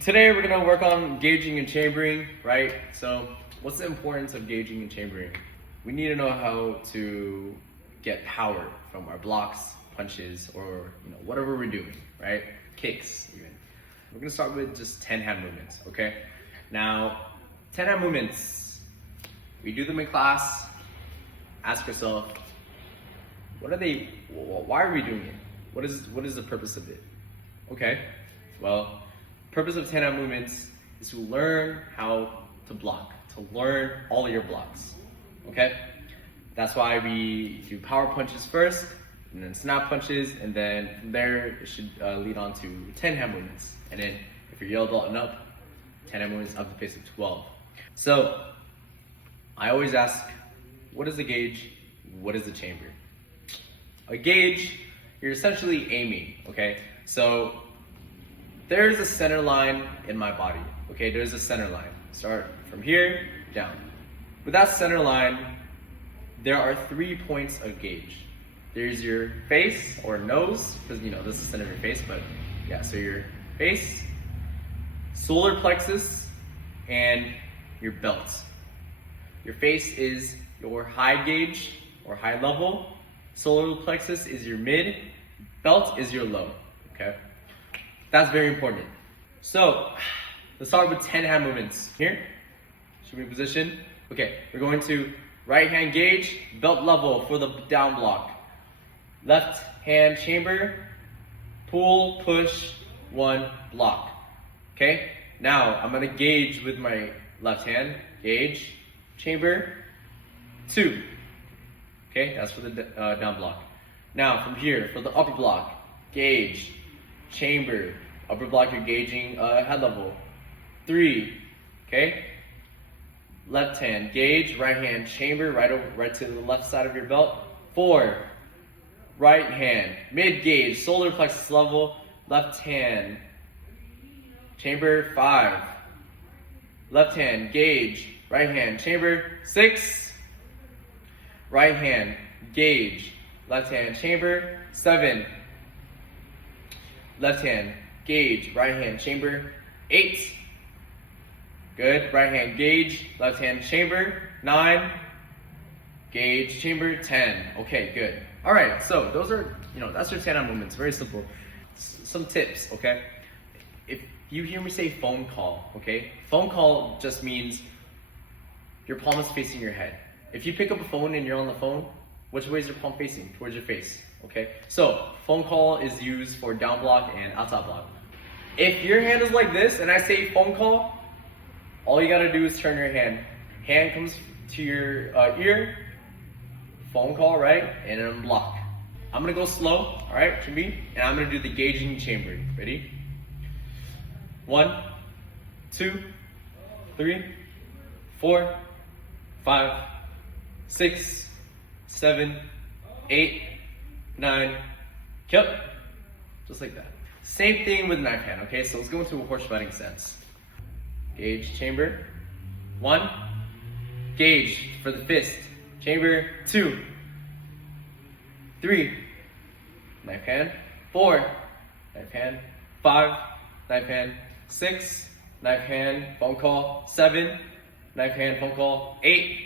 Today we're gonna work on gauging and chambering, right? So what's the importance of gauging and chambering? We need to know how to get power from our blocks, punches, or whatever we're doing, right? Kicks even. We're gonna start with just 10 hand movements, okay? Now, 10 hand movements, we do them in class. Ask yourself, why are we doing it? What is the purpose of it? Okay, well, purpose of 10 hand movements is to learn how to block, to learn all of your blocks, okay? That's why we do power punches first, and then snap punches, and then from there it should lead on to 10 hand movements. And then if you're yellow belt and up, 10 hand movements up to pace of 12. So I always ask, what is the gauge? What is the chamber? A gauge, you're essentially aiming, okay? So there's a center line in my body, okay? There's a center line. Start from here, down. With that center line, there are 3 points of gauge. There's your face or nose, because this is the center of your face, but yeah, so your face, solar plexus, and your belt. Your face is your high gauge or high level. Solar plexus is your mid. Belt is your low, okay? That's very important. So let's start with 10 hand movements. Here, should we position? Okay, we're going to right hand gauge, belt level for the down block. Left hand chamber, pull, push, 1, block. Okay, now I'm gonna gauge with my left hand, gauge, chamber, 2. Okay, that's for the down block. Now from here, for the upper block, gauge, chamber, upper block you're gauging head level, 3. Okay, left hand gauge, right hand chamber, right to the left side of your belt, 4. Right hand mid gauge, solar plexus level, left hand chamber, 5. Left hand gauge, right hand chamber, 6. Right hand gauge, left hand chamber, 7. Left hand gauge, right hand chamber, 8. Good. Right hand gauge, left hand chamber, 9. Gauge, chamber, 10. Okay, good. All right, so those are, that's your 10 hand movements. Very simple. Some tips, okay? If you hear me say phone call, okay? Phone call just means your palm is facing your head. If you pick up a phone and you're on the phone, which way is your palm facing? Towards your face, okay? So phone call is used for down block and outside block. If your hand is like this and I say phone call, all you gotta do is turn your hand. Hand comes to your ear, phone call, right? And then block. I'm gonna go slow, all right, to me, and I'm gonna do the gauging chamber. Ready? 1, 2, 3, 4, 5, 6, 7, 8, 9, yep, just like that. Same thing with knife hand, okay? So let's go into a horse riding sense. Gauge, chamber, 1, gauge for the fist, chamber, 2, 3, knife hand, 4, knife hand, 5, knife hand, 6, knife hand, phone call, 7, knife hand, phone call, 8,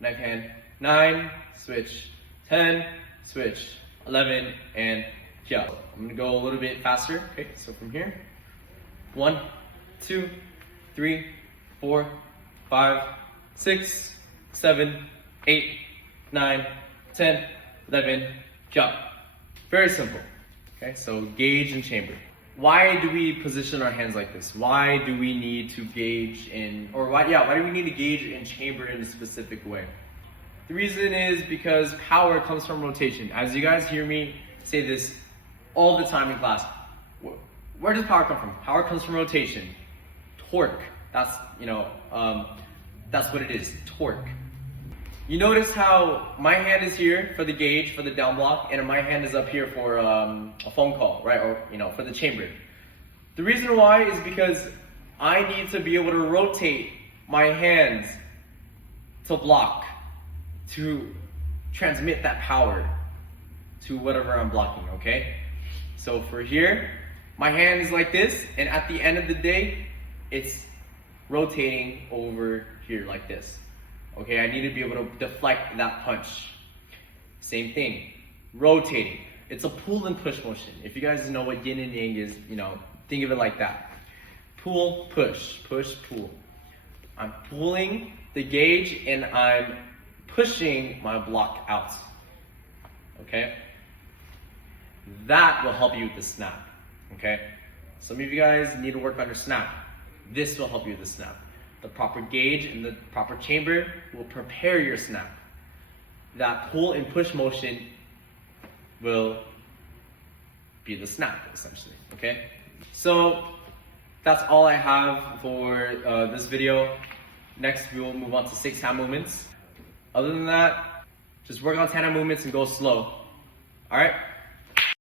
knife hand, 9, switch, 10, switch, 11, and yeah. I'm gonna go a little bit faster. Okay, so from here, 1, 2, 3, 4, 5, 6, 7, 8, 9, 10, 11, jump. Very simple. Okay, so gauge and chamber. Why do we position our hands like this? Why do we need to gauge why do we need to gauge and chamber in a specific way? The reason is because power comes from rotation. As you guys hear me say this all the time in class, where does power come from? Power comes from rotation. Torque, that's what it is, torque. You notice how my hand is here for the gauge, for the down block, and my hand is up here for a phone call, right? Or, for the chamber. The reason why is because I need to be able to rotate my hands to block, to transmit that power to whatever I'm blocking, okay? So for here, My hand is like this, and at the end of the day, it's rotating over here like this. Okay, I need to be able to deflect that punch. Same thing, rotating. It's a pull and push motion. If you guys know what yin and yang is, think of it like that. Pull, push, push, pull. I'm pulling the gauge and I'm pushing my block out. Okay? That will help you with the snap. Okay? Some of you guys need to work on your snap. This will help you with the snap. The proper gauge and the proper chamber will prepare your snap. That pull and push motion will be the snap, essentially. Okay? So that's all I have for this video. Next, we will move on to 6 hand movements. Other than that, just work on 10 hand movements and go slow. All right?